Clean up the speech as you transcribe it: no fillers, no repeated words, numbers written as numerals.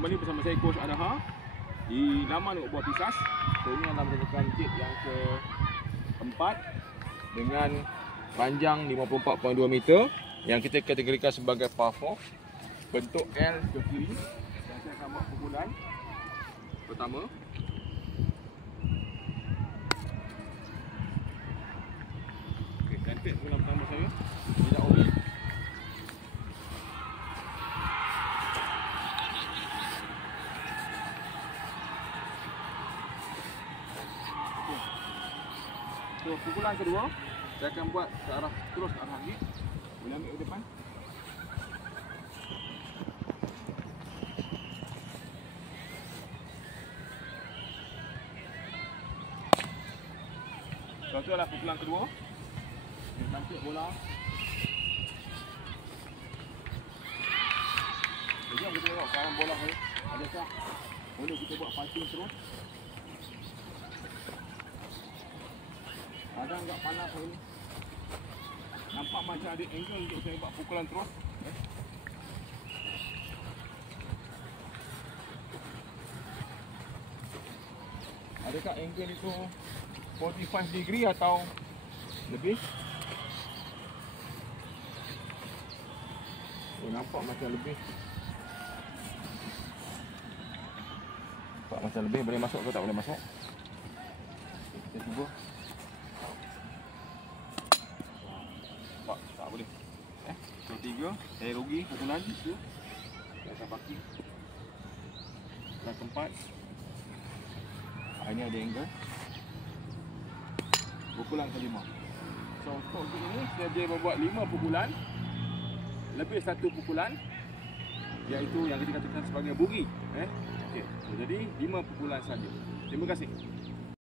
kembali bersama saya Coach Adaha di laman buah pisas. So ini adalah merupakan kit yang keempat dengan panjang 54.2 meter yang kita kategorikan sebagai par 4, bentuk L ke kiri. Dan saya akan buat pukulan pertama. Okey, cantik pukulan pertama saya. Tidak ori. So, pukulan kedua saya akan buat ke arah, terus ke arah langit. Boleh ambil ke depan. So, itu adalah pukulan kedua. Kita tampik bola. Jadi kita tengok sekarang bola ni, adakah boleh kita buat punching terus? Ada enggak panas hari ni? Nampak macam ada angle untuk saya buat pukulan terus. Adakah angle itu 45 degree atau lebih? Oh, nampak macam lebih. Nampak macam lebih. Boleh masuk ke tak boleh masuk? Kita cuba. Tak boleh. So 3, saya rugi pukulan tu. Saya baki. Pukulan keempat. Ini ada angle. Pukulan kelima. So untuk ini saya dia membuat 5 pukulan lebih 1 pukulan, iaitu yang kita katakan sebagai bogey. Okey. So jadi 5 pukulan saja. Terima kasih.